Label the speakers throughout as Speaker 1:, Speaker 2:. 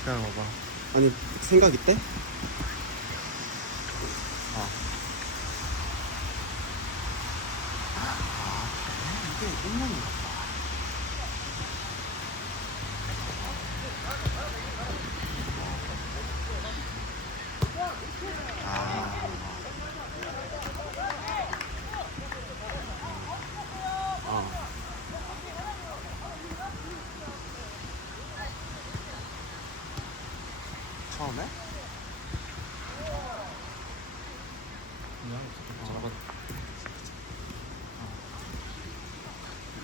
Speaker 1: 기다려봐봐.
Speaker 2: 아니 생각 있대?
Speaker 1: 아. 아, 그래? 이게 인연인가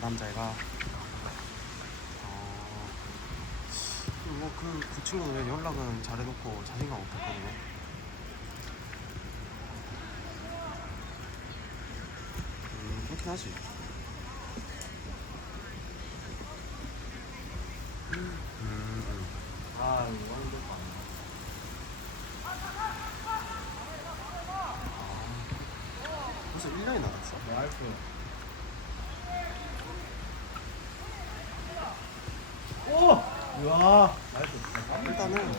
Speaker 1: 남자애가 어, 뭐그 그 친구는 왜 연락은 잘해놓고 자신감 없었거든요. 음, 그렇긴 하지. 음, 음.
Speaker 3: 아, 이거 완전
Speaker 1: 벌써 1년이 나갔어?
Speaker 3: 와이프. 오!
Speaker 1: 일단은
Speaker 3: 그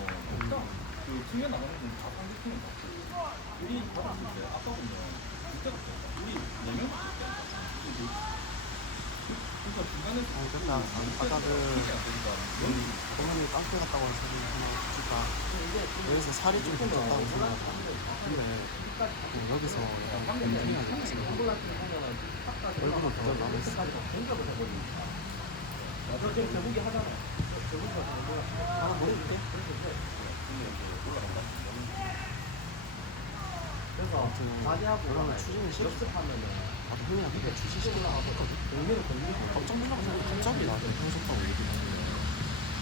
Speaker 3: 그러니까
Speaker 1: 어, 됐다. 아까는 어머니 깡패 갔다고 한 사진 하나 줄까? 여기서 살이 좀 붙었다고 생각하는데 근데 뭐 여기서 약간 공통이 있지 얼굴은 그대로 남아있어
Speaker 3: 그래서
Speaker 1: 그러면 추진을 시켜
Speaker 3: 연습하면은
Speaker 1: 나도 형이랑 그게 주시시키려고 했거든
Speaker 3: 용기를 걸리고
Speaker 1: 깜짝 놀라서 갑자기 나한테 헤어졌다고 얘기를 해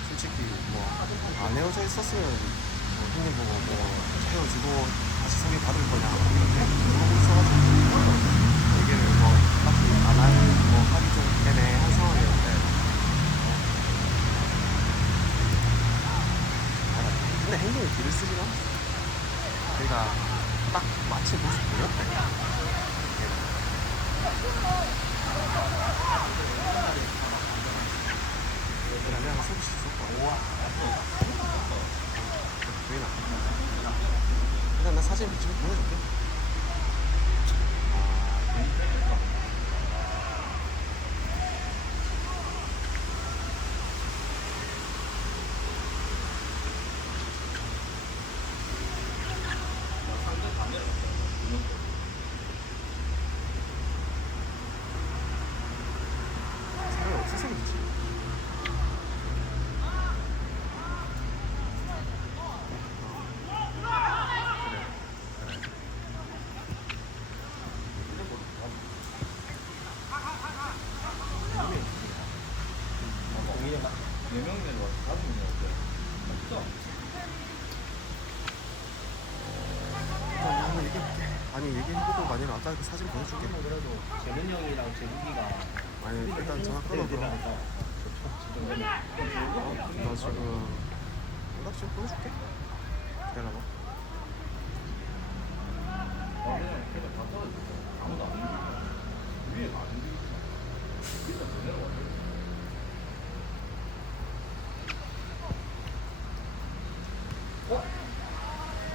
Speaker 1: 솔직히 뭐 안 헤어져 있었으면 뭐 형님 보고 뭐 헤어지고 다시 소개 받을 거냐 이렇게 물어보고 있어가지고 얘기를 뭐 딱히 안할뭐 하기 좀 해야 근데 행동이 길을 쓰진 않았어 그러니까 딱 마치 모습 보였대 그냥 서비스 줬다. 우와. 일단 나 사진 지금 보내줄게. 사람이 없어서 그렇지.
Speaker 3: 네 명이면 와 다섯 명이 어때? 진짜
Speaker 1: 일단 한번 아니 얘기해보고 아니면 아까 그 사진 보내줄게.
Speaker 3: 그래도 재민 형이랑 재국이가
Speaker 1: 아니 일단 전화 끊어 그럼. 어? 나 지금 연락 지금 끊어줄게. 기다려봐.
Speaker 3: 아무도 안 움직여. 위에가 안 움직이지. 일단 더 내려와. 어?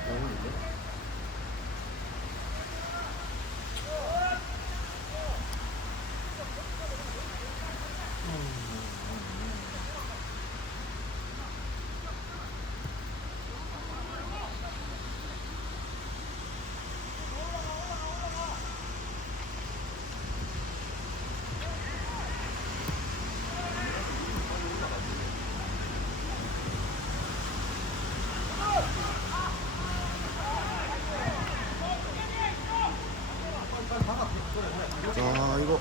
Speaker 3: 너무는데?
Speaker 1: 자 이거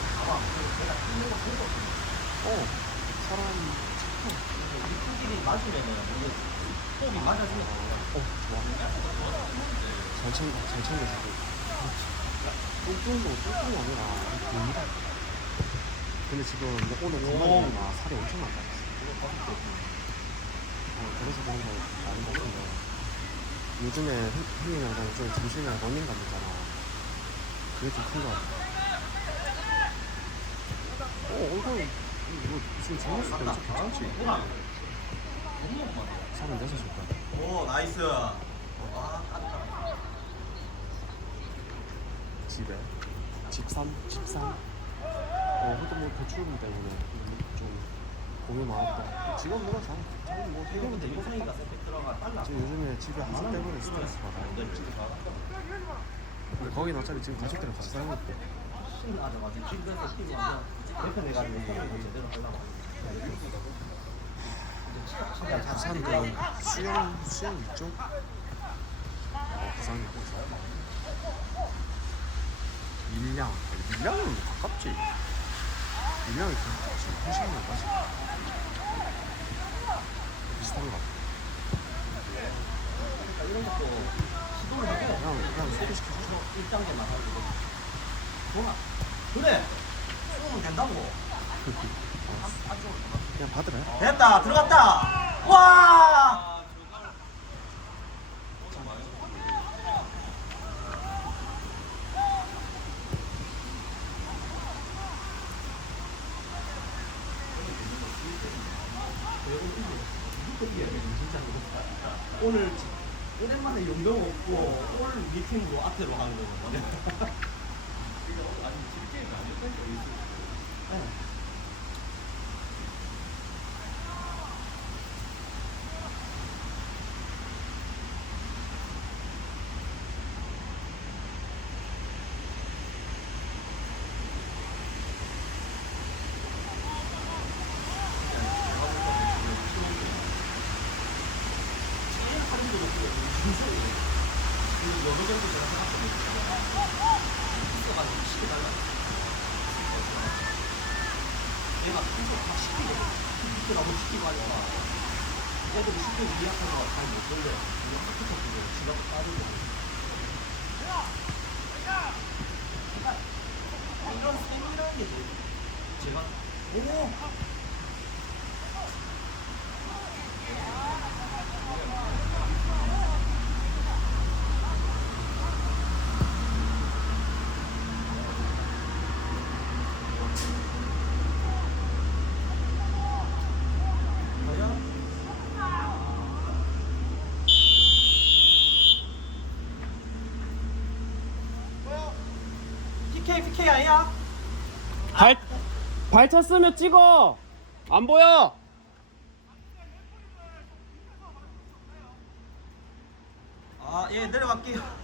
Speaker 1: 이어 사람.
Speaker 3: 끼리 맞으면은 이게 호흡이 맞아주면
Speaker 1: 어 좋아. 잘 챙겨 잘 챙겨주고 뚱뚱도 뚱뚱이 아니라 봅니다. 근데 지금 오늘 건강이나 살이 엄청 많다. 어, 그래서 그런 거 아닌 것 같은데. 요즘에 형님 영상 요즘에 점심에 러닝 가잖아. 그게 좀 큰 거 같아. 어 얼굴 이거 지금 젊었을 때 엄청 괜찮지?
Speaker 3: 많아
Speaker 1: 36일 거야
Speaker 3: 오 나이스 아 깐다
Speaker 1: 집에 집산 집산 어 그것도 뭐 대출금 때문에 좀 고민 많았다 지금 뭐가 잘 지금 뭐 해결은
Speaker 3: 근데
Speaker 1: 되고
Speaker 3: 유성이가 세트 들어가 빨라
Speaker 1: 지금 요즘에 집에 하수 때문에 스트레스 받아
Speaker 3: 근데
Speaker 1: 거긴 어차피 지금 가족들이랑 같이 살고 있대
Speaker 3: 신나져가지고 집에서 TV 완전 개편해가지고 촬영을 제대로 하려고
Speaker 1: 야, 부산 그 수영 수영 있죠? 어 부산이 있어. 밀양 밀양은 가깝지. 밀양이 가깝지. 한 시간 가지. 비슷한 거 같아.
Speaker 3: 그러니까 이런 것도 시도를 해보고
Speaker 1: 그냥 그냥 소개시켜 주자
Speaker 3: 1단계만 하고. 좋아 그래. 수업은 된다고.
Speaker 1: 그냥 받으래.
Speaker 3: 됐다. 들어갔다. 와 오늘 오랜만에 용병 없고 올 우리 팀으로 앞으로 가는 거거든요. 아니 실제는 아니었던 여러 정도 제가 생각했거든요. 있어가지고 시켜달라. 얘가 계속 다 시키거든. 시키라고 시키고 하니까 애들이 시키고 이해하는 거잘못 걸려. 이거 컴퓨터 보고 지갑을 따르고. 이런 세미라는 게 제일 제가 오! PK PK 아니야?
Speaker 2: 발 발쳤으면 찍어. 안 보여.
Speaker 3: 아, 예, 내려갈게요.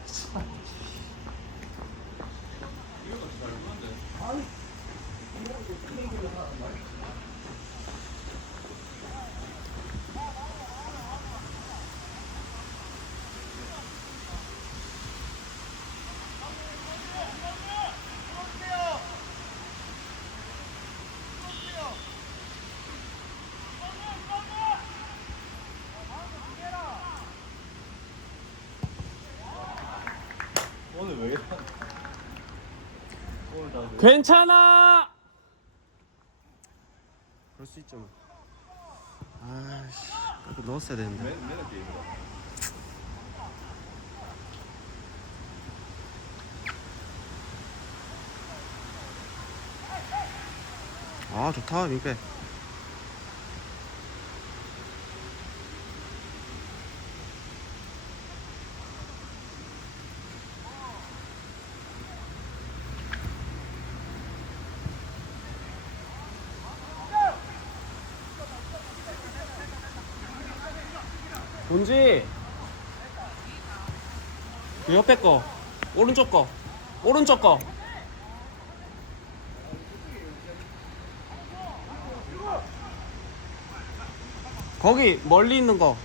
Speaker 2: 괜찮아.
Speaker 1: 그럴 수 있죠 뭐. 아씨 그거 넣었어야 되는데. 아 좋다 윙백
Speaker 2: 본지. 그 옆에 거. 오른쪽 거. 오른쪽 거. 거기 멀리 있는 거.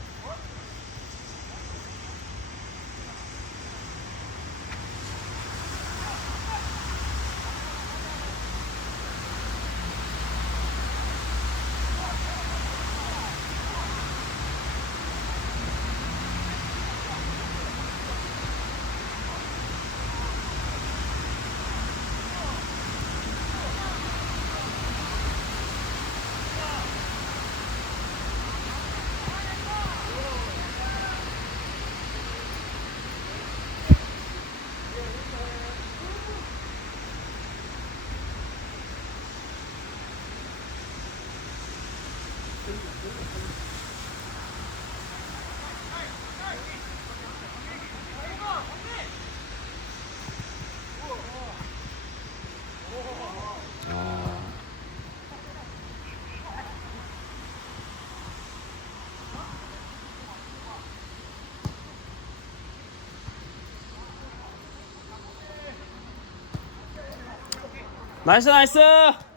Speaker 2: 아. 나이스 나이스!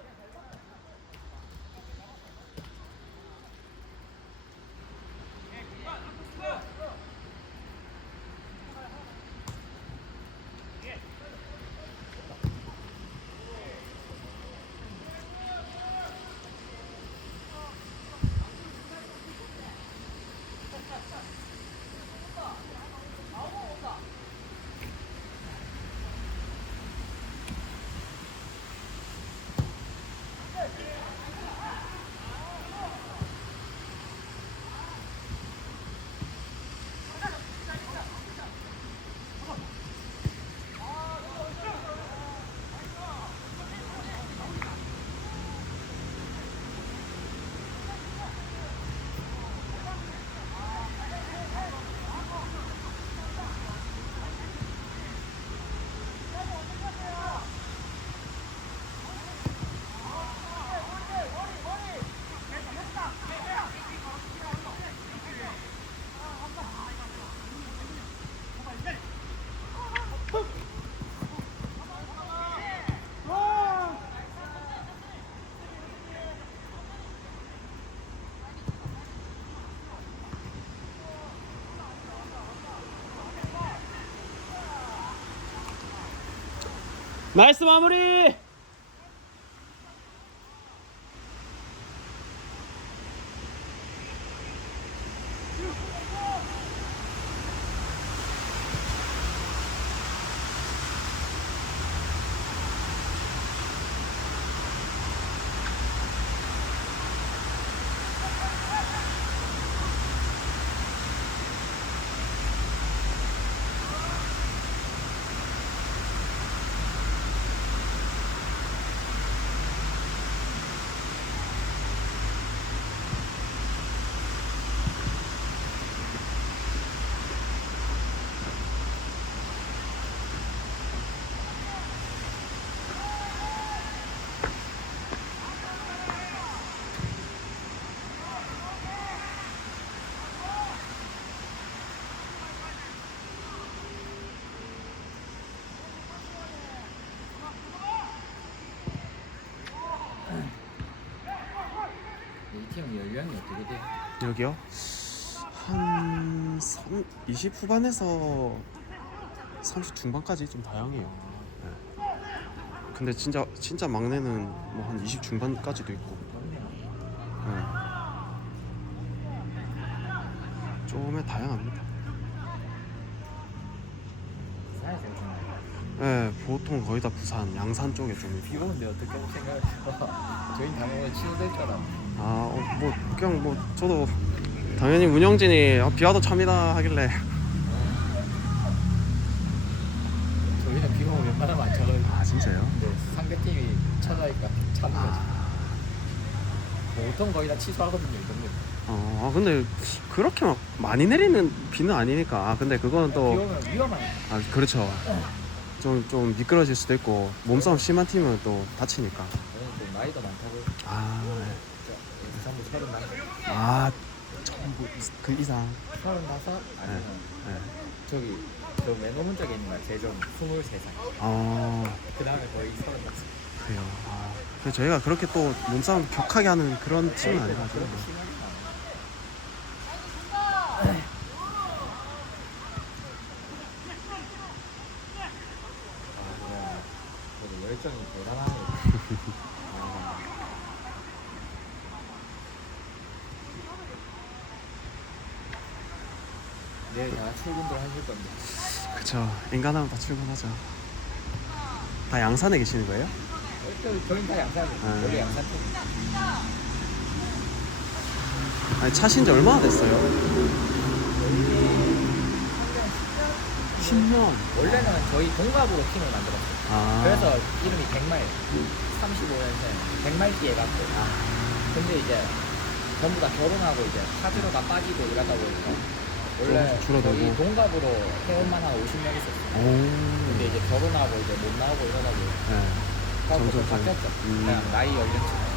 Speaker 2: 나이스 마무리
Speaker 1: 여기요? 한 3, 20 후반에서 30 중반까지 좀 다양해요. 네. 근데 진짜 진짜 막내는 뭐 한 20 중반까지도 있고. 네. 좀에 다양합니다. 네, 보통 거의 다 부산, 양산 쪽에 좀
Speaker 4: 비. 오는데 어떻게 생각해요? 저희 당연히 치유될 거라.
Speaker 1: 아, 어, 뭐 그냥 뭐 저도 당연히 운영진이 아, 비 와도 참이다 하길래
Speaker 4: 저희는 비 오면 웬만하면 안 차거든요.
Speaker 1: 아 진짜요?
Speaker 4: 근데 상대팀이 찾아니까 차는 거지. 보통 거의 다 취소하거든요, 이 정도.
Speaker 1: 어, 아 근데 그렇게 막 많이 내리는 비는 아니니까. 아 근데 그거는 비또
Speaker 4: 오면 위험한.
Speaker 1: 아 그렇죠. 좀 좀 미끄러질 수도 있고 몸싸움 심한 팀은 또 다치니까.
Speaker 4: 나이도 많다고.
Speaker 1: 아,
Speaker 4: 전부 서른 나.
Speaker 1: 아 전부 그 이상.
Speaker 4: 서른 다섯 아니면
Speaker 1: 네.
Speaker 4: 저기 저 맨 오른쪽에 있는 거 제좀 스물세 살.
Speaker 1: 어
Speaker 4: 그 다음에 거의 서른 다섯.
Speaker 1: 그래요. 아, 그래서 저희가 그렇게 또 몸싸움 격하게 하는 그런 팀은 아니라서.
Speaker 4: 그렇게 안 해요. 아, 그래. 그래도 열정이 대단하네요. 아. 내일 다 출근들 하실 건데.
Speaker 1: 그쵸. 인간하면 다 출근하죠. 다 양산에 계시는 거예요?
Speaker 4: 저희 다 양산이에요.
Speaker 1: 아.
Speaker 4: 원래 양산 팀.
Speaker 1: 아니 차신 지 얼마나 됐어요? 10년.
Speaker 4: 원래는 저희 동갑으로 팀을 만들었어요.
Speaker 1: 아.
Speaker 4: 그래서 이름이 백말 35년생 백말띠에 갖고 근데 이제 전부 다 결혼하고 이제 사지로 다 빠지고 이러다 보니까 원래
Speaker 1: 좀 줄어들고.
Speaker 4: 동갑으로 회원만 한 50명 있었어요
Speaker 1: 오.
Speaker 4: 근데 이제 결혼하고 이제 못 나오고 이러다 보니까
Speaker 1: 네.
Speaker 4: 점점
Speaker 1: 점점
Speaker 4: 바뀌었죠
Speaker 1: 음.
Speaker 4: 그냥 나이 연령층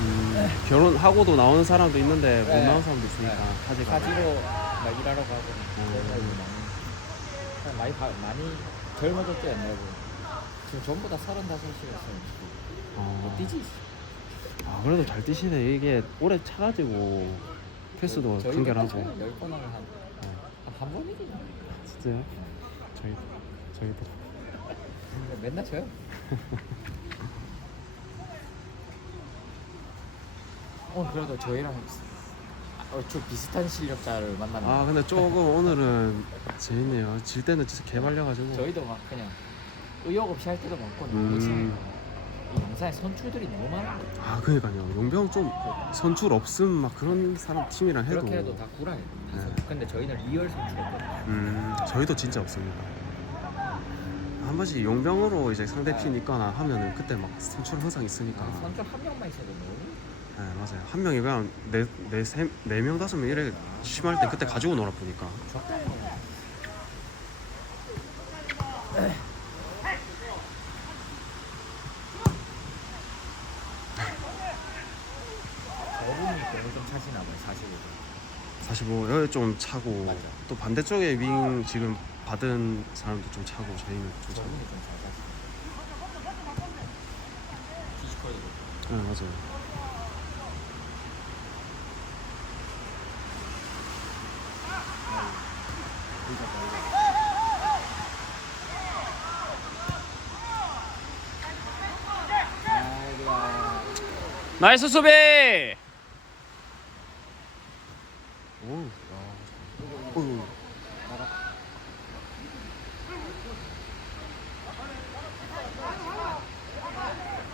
Speaker 1: 음, 결혼하고도 나오는 사람도 있는데 못
Speaker 4: 네.
Speaker 1: 나오는 사람도 있으니까
Speaker 4: 네.
Speaker 1: 사지가.
Speaker 4: 사지로 막 일하러 가고 그래서 이제 많이 그냥 많이 바, 많이 젊어졌죠 옛날보다 지금 전부 다 35이었어요
Speaker 1: 어.
Speaker 4: 뛰지.
Speaker 1: 아 그래도 잘 뛰시네 이게 오래 차가지고 패스도 간결하고
Speaker 4: 열번 하면 한, 한 번 이기죠.
Speaker 1: 진짜요? 저희 저희도
Speaker 4: 맨날 져요. 어 그래도 저희랑 어, 좀 비슷한 실력자를 만나면
Speaker 1: 아 근데 조금 오늘은 재밌네요 질 때는 진짜 개발려가지고
Speaker 4: 저희도 막 그냥 의욕 없이 할 때도 많고
Speaker 1: 음.
Speaker 4: 너무 치는 이 영상에 선출들이 너무 많아.
Speaker 1: 아 그러니까요 용병 좀 선출 없음 막 그런 사람 팀이랑 해도
Speaker 4: 그렇게 해도 다 구라해.
Speaker 1: 네.
Speaker 4: 근데 저희는 리얼 선출이거든요.
Speaker 1: 음 저희도 진짜 없습니다 한 번씩 용병으로 이제 상대 팀 있거나 하면은 그때 막 선출 항상 있으니까
Speaker 4: 선출 한 명만 있어도 너무
Speaker 1: 네 맞아요 한 명이 그냥 네네네명 다섯 명 이래 심할 때 그때 가지고 놀아 보니까
Speaker 4: 적당해요. 저분이 공을 좀 차시나 봐요, 사실은.
Speaker 1: 45 여기 좀 차고
Speaker 4: 맞아.
Speaker 1: 또 반대쪽에 윙 지금 받은 사람도 좀 차고 저희는 좀 차고
Speaker 4: 차시나 피지컬도 그렇고.
Speaker 1: 네 맞아요
Speaker 4: 아이고야.
Speaker 2: 나이스 수비
Speaker 1: 오, 야, 어우,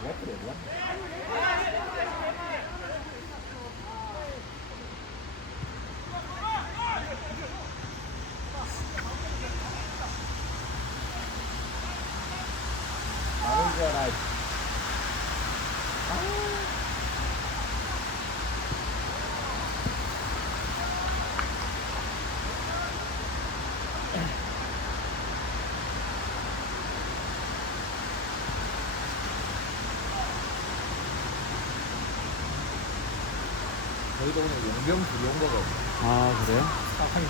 Speaker 4: 왜 그래, 왜? 아이고야. 저희도 오늘 용병 둘이 온 거거든요.
Speaker 1: 아 그래요?
Speaker 4: 상황이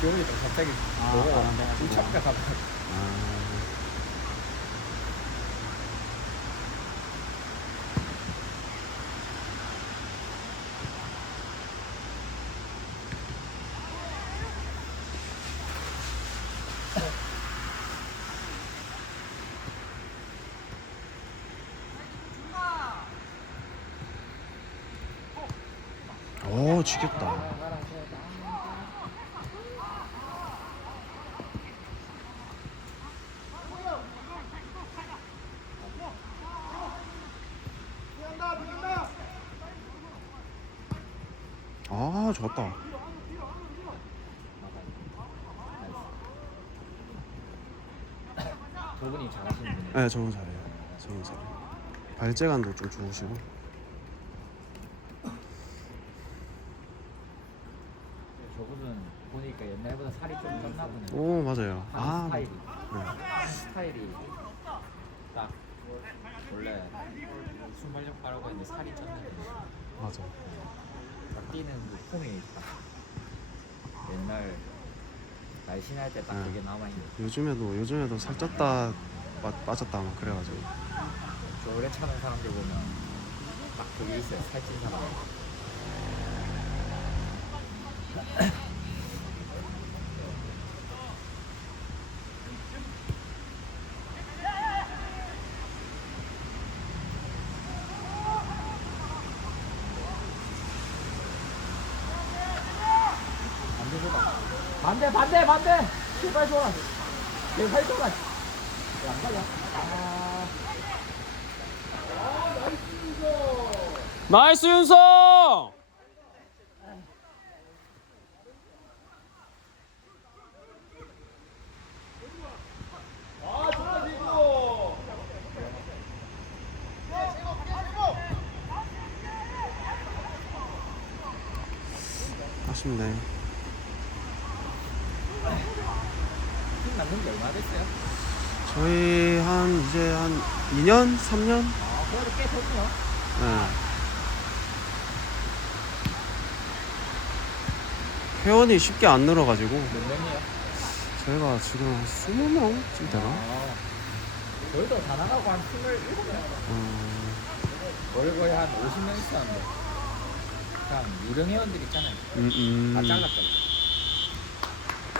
Speaker 4: 기억이 좀 갑자기
Speaker 1: 아,
Speaker 4: 너무
Speaker 1: 아, 네.
Speaker 4: 우착가 가고
Speaker 1: 아, 오 지겹다. 아 좋았다.
Speaker 4: 저분이 잘하시는 분이에요.
Speaker 1: 네, 저분 잘해요. 저분 잘해요. 발재간도 좀 좋으시고.
Speaker 4: 저분은 보니까 옛날보다 살이 좀 쪘나 보네.
Speaker 1: 오 맞아요.
Speaker 4: 한
Speaker 1: 아,
Speaker 4: 스타일이
Speaker 1: 네.
Speaker 4: 스타일이 딱 원래 순발력 빠르고 있는데 살이 쪘는데
Speaker 1: 맞아.
Speaker 4: 딱 뛰는 그 폼이 딱 옛날 날씬할 때 딱
Speaker 1: 네.
Speaker 4: 그게 남아 있는.
Speaker 1: 요즘에도 요즘에도 살쪘다 빠, 빠졌다 막 그래가지고.
Speaker 4: 저 오래 차는 사람들 보면 딱 그게 있어요. 살찐 사람. 반대 줘봐. 반대 반대. 제발 줘라. 제발 줘라. 왜안 가냐? 아.
Speaker 2: 나이스 윤성
Speaker 1: 아쉽네.
Speaker 4: 팀 남는 지 얼마 됐어요?
Speaker 1: 저희 한 이제 한 2년, 3년.
Speaker 4: 아, 그래도 꽤 됐네요.
Speaker 1: 네. 회원이 쉽게 안 늘어가지고
Speaker 4: 몇 명이에요?
Speaker 1: 저희가 지금 한 20명쯤 되나?
Speaker 4: 아, 저희도 다 나가고 한 27명
Speaker 1: 음,
Speaker 4: 거의 거의 한 50명 있었는데 그냥 유령 회원들 있잖아요
Speaker 1: 음, 음.
Speaker 4: 다 잘랐다